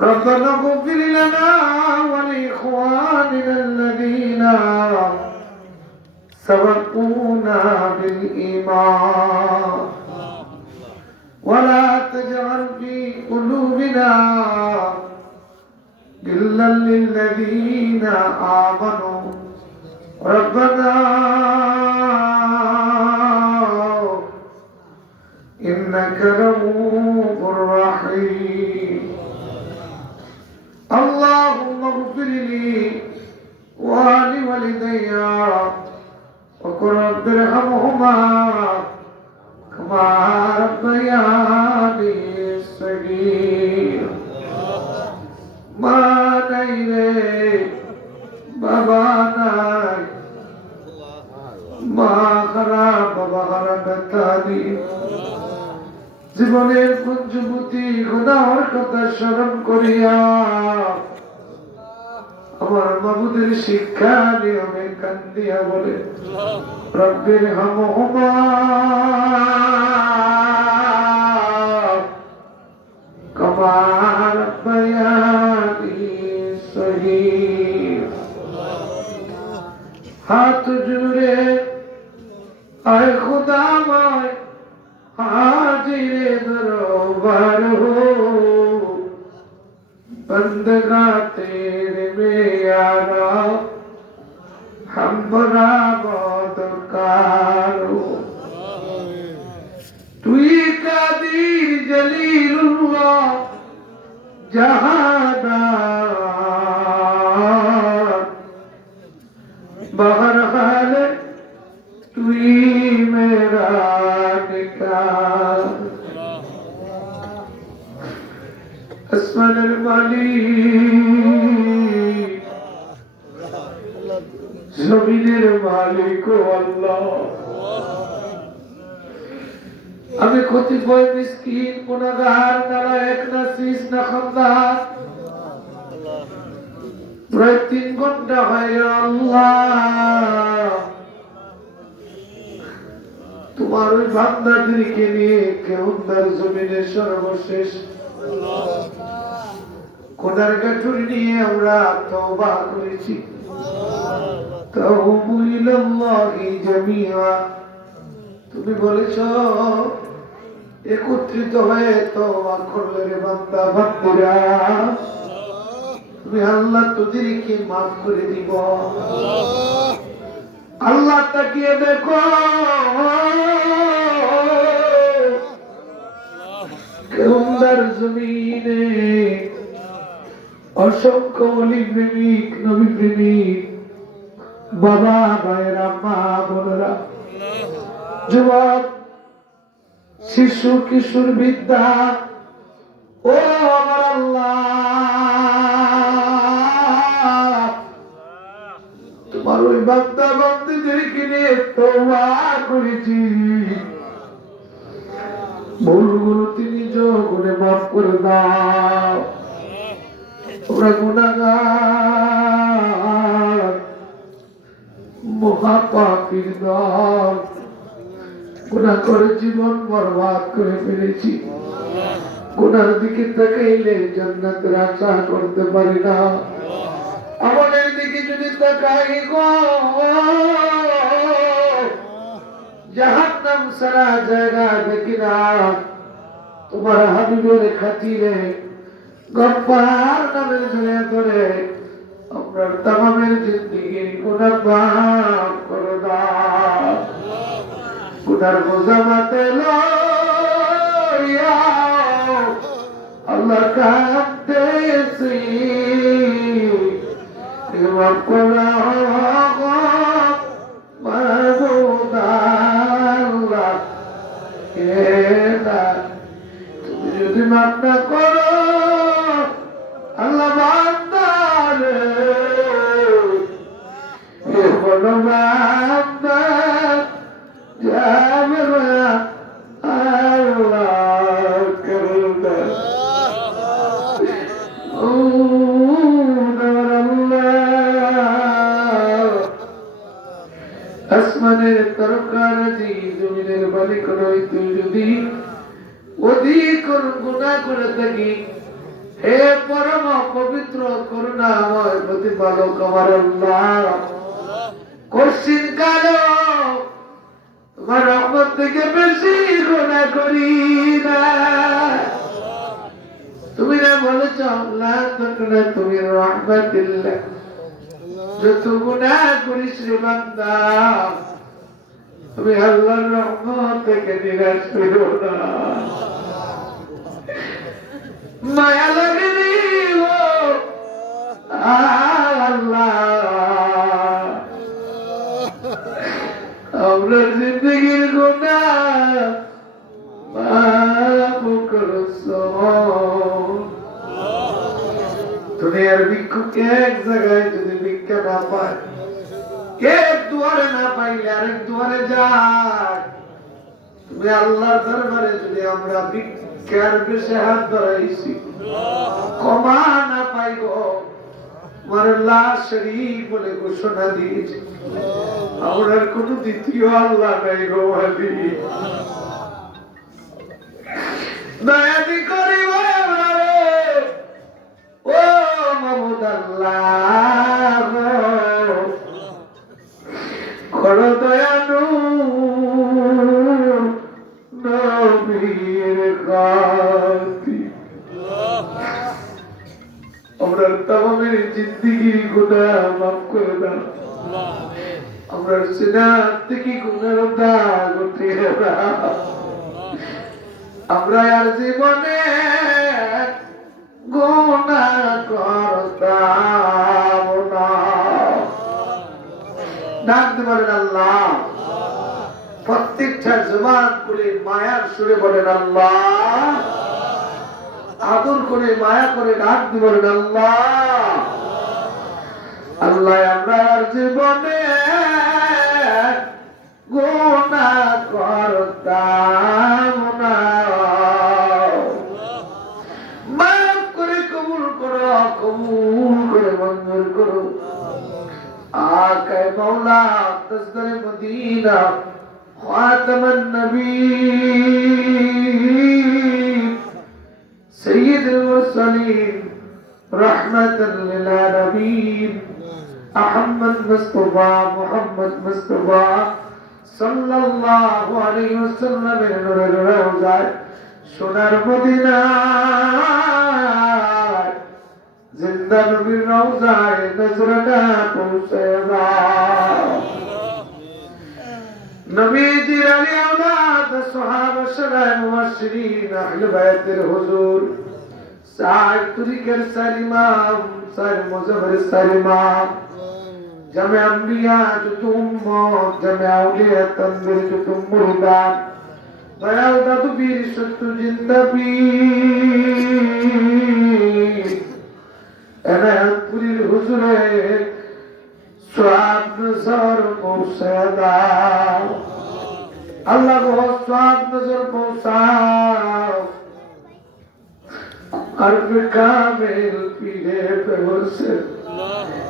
ربنا اغفر لنا ولإخواننا الذين سبقونا بالإيمان. ولا تجعل في قلوبنا غلا للذين آمنوا. জীবনের পঞ্চমতি খোদার কথা স্মরণ করিয়া আমার মাবুদের শিক্ষা নিয়মে কান্দিয়া বলে, রব্বের হামহুমা কমার সহিহ। হাত জুড়ে, আয় খুদামায় মালিক আল্লাহ। আমি কতিপয় মিসকিন গুণাগার নারা এক না শীষ না খন্দার প্রায় তিন ঘণ্টা হয় আল্লাহ। তোমার ওই বান্দাদেরকে নিয়ে কেমন জমিনের সর্বশেষ কোনার গাঠুরি নিয়ে আমরা তওবা করেছি। তুমি বলেছ, একত্রিত হয়ে তওবা করলে বান্দা বান্দিরা তুমি আল্লাহ তোদেরকে মাফ করে দিব। আল্লাহ তাকিয়ে দেখো? কেমদার জমিনে অসংখ্য অলি প্রেমিক নবী প্রেমিক বাবা ভাইরা মা বোনেরা। যুবক, শিশু, কিশোর বিদ্যা ও আমার আল্লাহ। তোমার ওই বান্দা বান্দিদেরকে নিয়ে তোবা করেছি। ভুলগুলো তিনি যোগুনে মাফ করে দাও। তোমরা গুণাগার মহাপাপির দল। গুণা করে জীবন বরবাদ করে ফেলেছি। গুনার দিকে তাকাইলে জান্নাতের আশা করতে পারি না। আমাদের দিকে যদি তাকাই গো, জাহান্নাম সারা জায়গা দেখি না। তোমার হাবিবের খাতিরে গপ্পার নামের ছেলে ধরে আপনার তামামের জিন্দিগির গুণা মাফ করে দাও। বোঝা মাতে আল্লাহ। কাঁদতেছি করা যদি মাফ না করো আসমানের তরকারি জমিনের মালিক নয় তুই যদি পরম পবিত্র করুণাময় প্রতিপালক আমার আল্লাহ। কশিন কাল তোমার রহমত থেকে বেশি গুণা করি না। তুমি না বলেছ আল্লাহ তখন তুমি রহমাতিল্লাহ। যত গুনাহ করিস রে বান্দা তুমি আল্লাহর রহমত থেকে নিরাশ হইও না। মায়া লাগে ও আল্লাহ। এক জায়গায় যদি ভিক্ষা না পায়, এক দুয়ারে না পাইলে আরেক দুয়ারে যায়। তুমি আল্লাহর দরবারে যদি আমরা ভিক্ষার বেশে হাত ধরাইছি ক্ষমা না পাইব বলে ঘোষণা দিয়েছে। আমার কোনো দ্বিতীয় আল্লাহ নাই গো আমরা আর জীবনে প্রত্যেকটা জবান করে মায়ার সুরে বলেন আল্লাহ। আদর করে মায়া করে ডাক দিবেন আল্লাহ। আল্লাহ, আমরা জীবনে গুণা করতাম না মাফ করে কবুল করো কবুল করে মঞ্জুর করো আকায় মৌলা তসদরে মদিনা خاتم النبي سيد المرسلين رحمة للعالمين আহমদ মুস্তফা, মোহাম্মদ মুস্তফা সাল্লাল্লাহু আলাইহি ওয়াসাল্লামের নূরে রওজায় সোনার মদিনায় জিন্দা নবীর রওজায় নজরটা পৌঁছে যাও নবীজির আলী আমাদ সাহাবা সরায় মুআশিরিন আহলে বাইতের হুজুর। সাহেব তুরিকের সালিমা সাহেব মুজাফর সালিমা জামে আম্বিয়া যত উম্মত জামে আউলিয়া তন্দির যত মুরিদান দয়াল দাদু বীর সত্য জিন্দা বীর এনায়তপুরীর হুজুরে সোয়াব নজর পৌঁছে দাও আল্লাহ গো সোয়াব নজর পৌঁছাও আর কামেল পীরে হেদায়তের নূর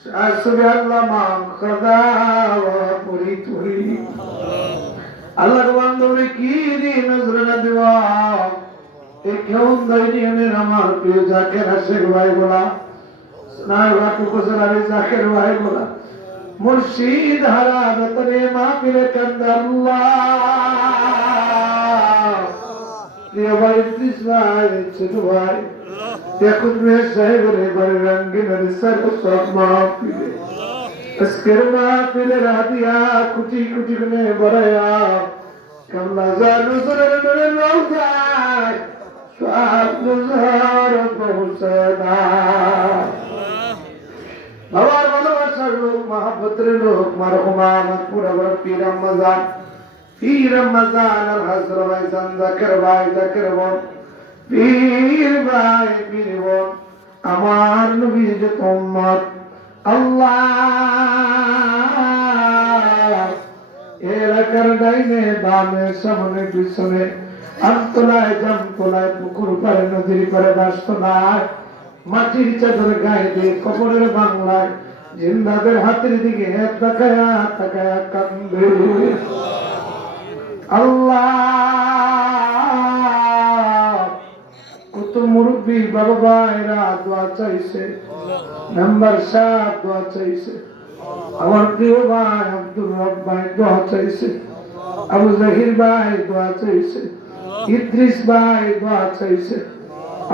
আসবে আল্লাহ মান খদা পুরি তুরি আল্লাহ বান্ধবী, কি দিন নজরে দেওয়া এই কেমন দৈনিক আমার প্রিয় জাকের আশেখ ভাই বলা। স্নার বাটু কোসরারে জাকের ভাই বলা। মুর্শিদ হারা বেতনে মাহফিলে কান্দাল্লাহ প্রিয় ভাই, ছোট ভাই এখন মেয়ে সাহেবের এবারে রঙ্গিনের সর্বসব মাহফিলে। আজকের মাহফিলের হাতিয়া কুটি কুটি করে বড়ায়া কমলা জানু ভাই জাকের ভাই জাকের পীর ভাই, পীর বোন, আমার নবী যে তোমার আল্লাহ। এলাকার ডাইনে, বামে, সামনে, পিছনে, আমতলায়, জামতলায়, পুকুর পারে নদীর পারে বাস্তলায়, মাটির চাদর গায়ে দিয়ে কবরের বাংলায়, জিন্দাদের হাতের দিকে তাকায়া তাকায়া কান্দে। আল্লাহ। মুরব্বী বাবা ভাইরা দোয়া চাইছে। নাম্বার সাত দোয়া চাইছে। আমার প্রিয় ভাই আব্দুল রব ভাই দোয়া চাইছে। আবু জাহির ভাই দোয়া চাইছে। ইদ্রিস ভাই দোয়া চাইছে।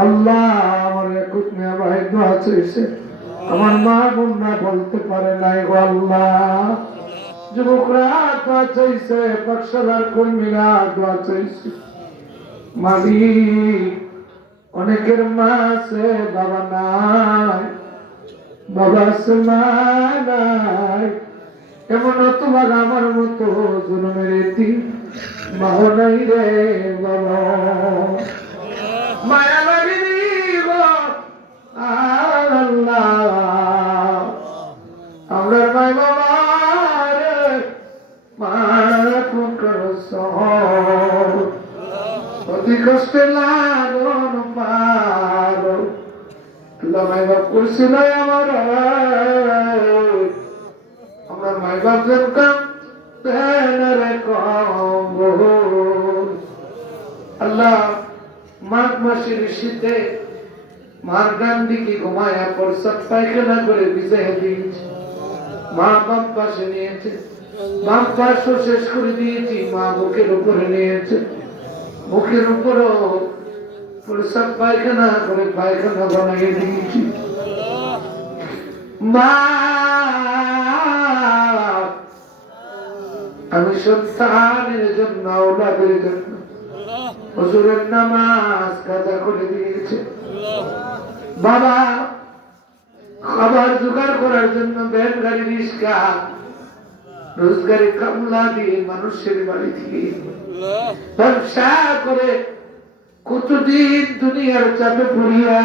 আল্লাহ আমার একুত মিয়া ভাই দোয়া চাইছে। আমার মা বোনরা বলতে পারে নাই গো আল্লাহ। যুবকরা দোয়া চাইছে পাকশালার কর্মীরা দোয়া চাইছে। মালিক অনেকের মা আছে বাবা নাই বাবা নাই। এমন তোমার আমার মতো জন্মের এটি মাহ নাই রে বাবা। মায়া লাগিনি আমরা মাই বাবা অতি কষ্টে লালন করছিল আমার। আমার মাই বাপ কম আল্লাহ মাঘ মাসের শীতে মার ডান দিকে ঘুমায়া প্রসাদ পায়খানা করে বিজয় দিয়েছে। মা বাম পাশে নিয়েছে। বাম পাশও শেষ করে দিয়েছি, মা বুকের উপরে নিয়েছে। মুখের উপরও প্রসাদ পায়খানা করে পায়খানা বানিয়ে দিয়েছি। আমি সন্তানের জন্য ওলাদের জন্য হজুরের নামাজ কাজা করে দিয়েছে। বাবা, খাবার জোগাড় করার জন্য ব্যান গাড়ি রিক্সা রোজগারি কামলা দিয়ে মানুষের বাড়ি থেকে ব্যবসা করে কতদিন দুনিয়ার চাপে পড়িয়া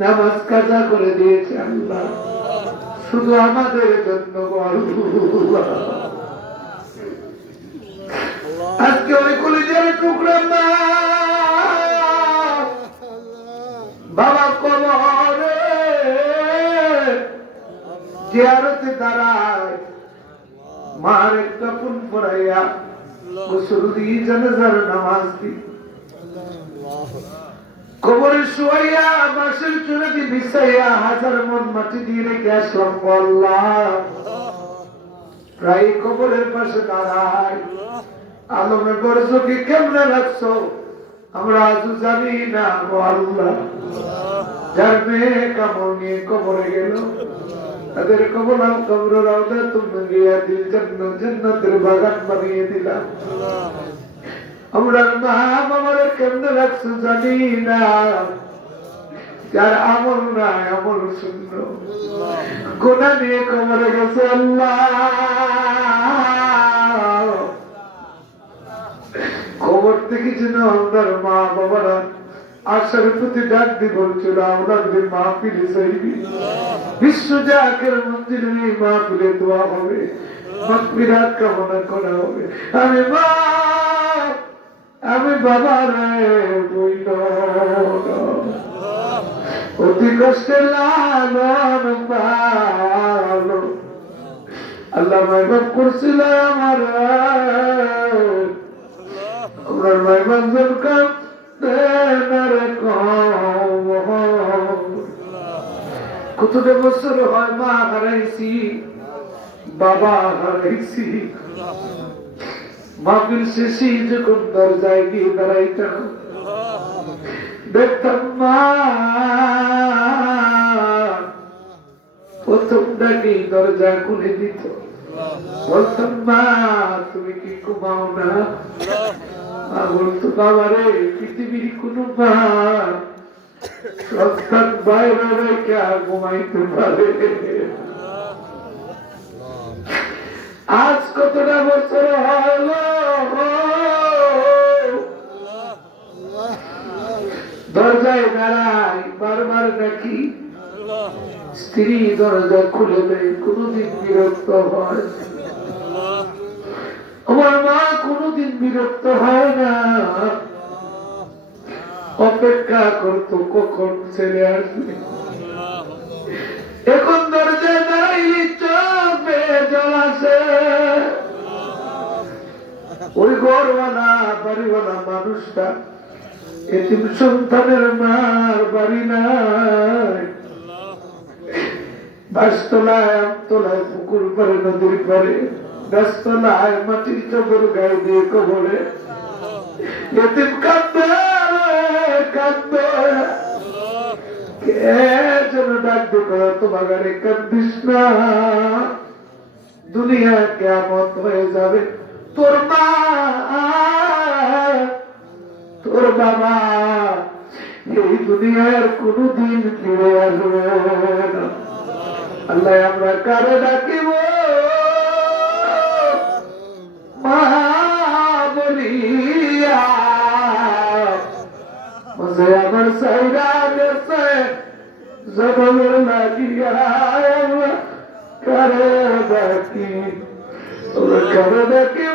নামাজ কাজা করে দিয়েছে আল্লাহ। শুধু আমাদের জন্য আজকে ওই কলিজার টুকরা মা। বাবা কবরে জিয়ারতে দাঁড়ায়। মার একটা ফুল পড়াইয়া গোসল দিয়ে জানাজার নামাজ দি কবরে শুয়াইয়া বাসের চুনাটি বিছাইয়া হাজার মন মাটি দিয়ে রেখে আসলাম আল্লাহ। প্রায় কবরের পাশে দাঁড়ায় আলমে বরজকে কেমনে রাখছো আমরা আজও জানি না গো আল্লাহ। যার মেয়ে কামড় নিয়ে কবরে গেল। তাদের কবলাম কবর রাউদা তুমি গিয়া দিল। জান্নাত জান্নাতের বাগান বানিয়ে দিলাম। আমরা মা বাবার কেমনে রাখছো জানি না। যার আমল নাই, আমল শূন্য। গোনা নিয়ে কবরে গেছে আল্লাহ। খবর থেকে যেন আপনার মা বাবারা আশার প্রতি ডাক দিয়ে বলছিল আপনাদের মা ফিরে চাইবি বিশ্ব জাকের এই মা ফিরে দোয়া হবে। মাকবিরাত কামনা করা হবে। আমি মা আমি বাবা রে অতি কষ্টে আল্লাহ মাইবাব করছিল আমার। আমার মাইবাব দরকার বছর হয় মা হারাইছি, বাবা হারাইছি। মাহফিল শেষে যখন দরজায় গিয়ে দাঁড়াইতাম দেখতাম মা, প্রথম ডাকি দরজা খুলে দিত। বলতাম, মা, তুমি কি ঘুমাও না? মা বলতো বাবা রে পৃথিবীর কোন মা সন্তান বাইরে রেখে ঘুমাইতে পারে আজ কতটা বছর হলো? দরজায় দাঁড়াই বারবার ডাকি স্ত্রী দরজা খুলে দেয় কোনদিন বিরক্ত হয় আমার মা কোনদিন বিরক্ত হয় না। অপেক্ষা করতো কখন ছেলে আসবে। এখন দরজায় ওই ঘরওয়ালা বাড়িওয়ালা মানুষটা এতিম সন্তানের মার বাড়ি নাই। বাসতলায় পুকুর নদীর দিয়ে তোমার কান্দিস না। দুনিয়া কেমন হয়ে যাবে? তোর মা, তোর বাবা, এই দুনিয়ার কোনদিন ফিরে আসবে আল্লাহ আমরা কারে ডাকিব? মা বলিয়া আমার সাইরা গেছে জগমের লাগিয়া আমরা কারে ডাকি? আমরা কারে ডাকিব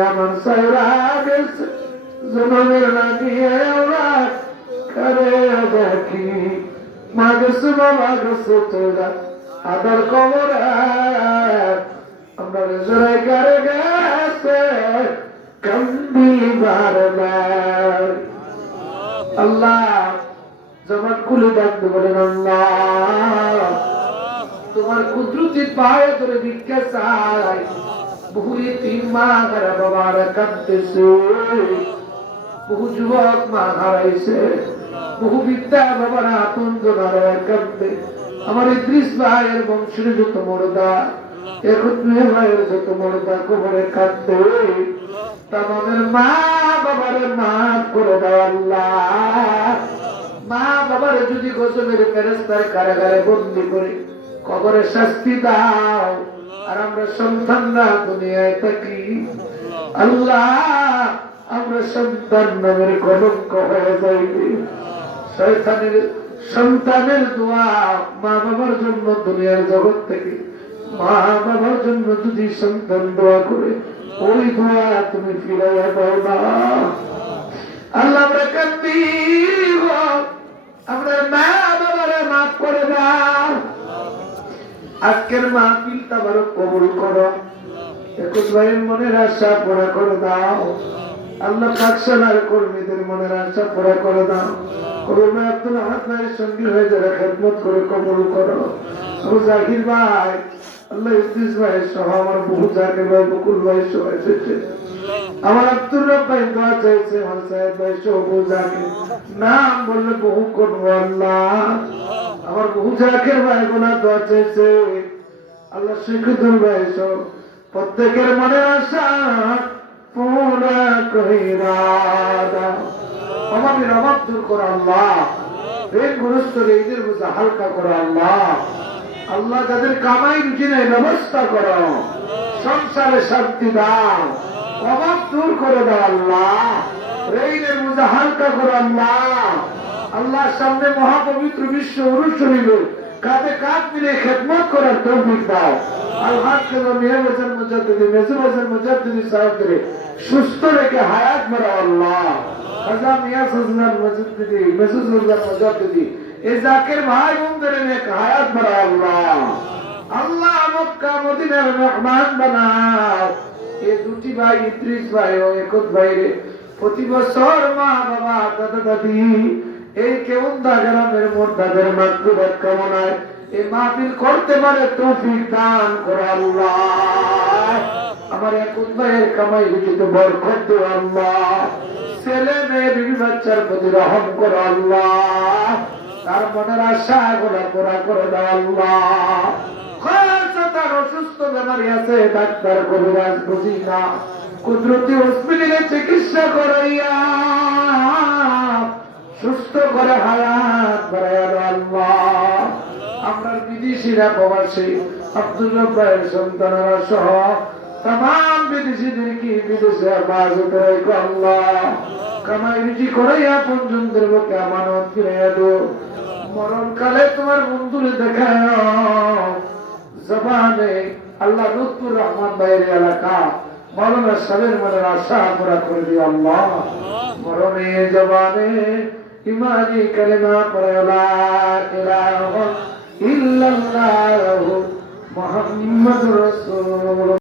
আমরা সাইরা জগমের লাগিয়া আমরা কারে ডাকি মা গেছে বাবা গেছে তোরা আদার কবর আমরা রেজরাই কারে গেছে কান্দি বারবার আল্লাহ জবান খুলে ডাকতে বলেন আল্লাহ। তোমার কুদরতির পায়ে ধরে ভিক্ষা চাই। বহু তিন মা হারা বাবার কাঁদতেছে। বহু যুবক মা হারাইছে। বহু বিদ্যা বাবার আতঙ্ক হারায় কাঁদতে আমার ইদ্রিস ভাইয়ের বংশের যত মরদা একত্রিশ ভাইয়ের যত মরদা কবরে কাঁদতে তামামের মা বাবার মাফ করে দাও আল্লাহ। মা বাবার যদি গোসমের ফেরেস্তার কারাগারে বন্দি করে কবরে শাস্তি দাও। আর আমরা সন্তানরা দুনিয়ায় থাকি। আল্লাহ, আমরা সন্তান নামের কলঙ্ক হয়ে যাইবে শয়তানের, সন্তানের দোয়া মা বাবার জন্য দুনিয়ার জগৎ থেকে। মা বাবার জন্য যদি সন্তান দোয়া করে, ওই দোয়া তুমি ফিরাইয়া দাও না। আল্লাহ আমরা কান্দি আমরা মা বাবারে আজকের মাহফিলটা আবারও কবুল করো। একুশ ভাইয়ের মনের আশা পড়া করে দাও। আল্লাহ পাকশালার কর্মীদের মনের আশা পুরা করে দাও। করুণা আব্দুল আহাদ ভাইয়ের হয়ে যারা খেদমত করে কবুল করো। ভাই, আল্লাহ ইদ্রিস ভাই সহ আমার বহু জাহির ভাই বকুল ভাই সহ এসেছে। আমার আব্দুর রব ভাই দোয়া চাইছে আমার সাহেব ভাই সহ বহু নাম বললে বহু করব আল্লাহ। আমার বহু জাকের ভাই বোনা দোয়া চাইছে। আল্লাহ শিখুদুর ভাই সব প্রত্যেকের মনে আশা পুরা দাও। অভাবের অভাব দূর করো আল্লাহ। ঋণ গ্রস্ত ঈদের বোঝা হালকা করো আল্লাহ। আল্লাহ যাদের কামাই রুচি নেই ব্যবস্থা করো, সংসারে শান্তি দাও। অভাব দূর করে দাও আল্লাহ। ঋণের বোঝা হালকা করো আল্লাহ। আল্লাহর সামনে মহাপবিত্র বিশ্ব উরুষ হইল। কাঁধে কাঁধ মিলে খেদমত করার তৌফিক দাও। সুস্থ রেখে হায়াত মারা আল্লাহ। খাজা মিয়া সজনার মুজাদ্দিদি মেজু সজনার মুজাদ্দিদি এই জাকের ভাই বোনদের নেক হায়াত মারা আল্লাহ। আল্লাহ মক্কা, মদিনার মেহমান বানাও। এই দুটি ভাই, ইদ্রিস ভাই ও একত ভাইরে প্রতি বছর মা বাবা দাদা দাদি এই কেমন গ্রামের মোর্দাদের মাতৃভাত কামনায় এই মাহফিল করতে পারে তৌফিক দান করো আমার এক ভাইয়ের কামাই রুচিতে বরকত দেও আল্লাহ। ছেলে মেয়ে, বিবি বাচ্চার প্রতি রহম করো আল্লাহ। তার মনের আশা গোলা পুরা করে দাও আল্লাহ। তার অসুস্থ বেমারি আছে, ডাক্তার কবিরাজ বুঝি না। কুদরতি হসপিটালে চিকিৎসা করাইয়া সুস্থ করে হায়াত বাড়াইয়া আল্লাহ। আমরা বিদেশিরা, প্রবাসী, আব্দুল রব্বাইয়ের সন্তানেরা সহ তাম বিদেশিদেরকে বিদেশে রেখো আল্লাহ? কামাই রুচি করাইয়া পঞ্জনদের বুকে আমানত ফিরাইয়া মরণকালে তোমার বন্ধুরে দেখায় জবানে আল্লাহ লুৎফুর রহমান ভাইয়ের এলাকা মৌলানা সাহেবের মনের আশা পুরা করে দিও আল্লাহ। মরণে জবানে ইমানি কালেমা পড়ে লা ইলাহা ইল্লাল্লাহু মুহাম্মাদুর রাসূলুল্লাহ।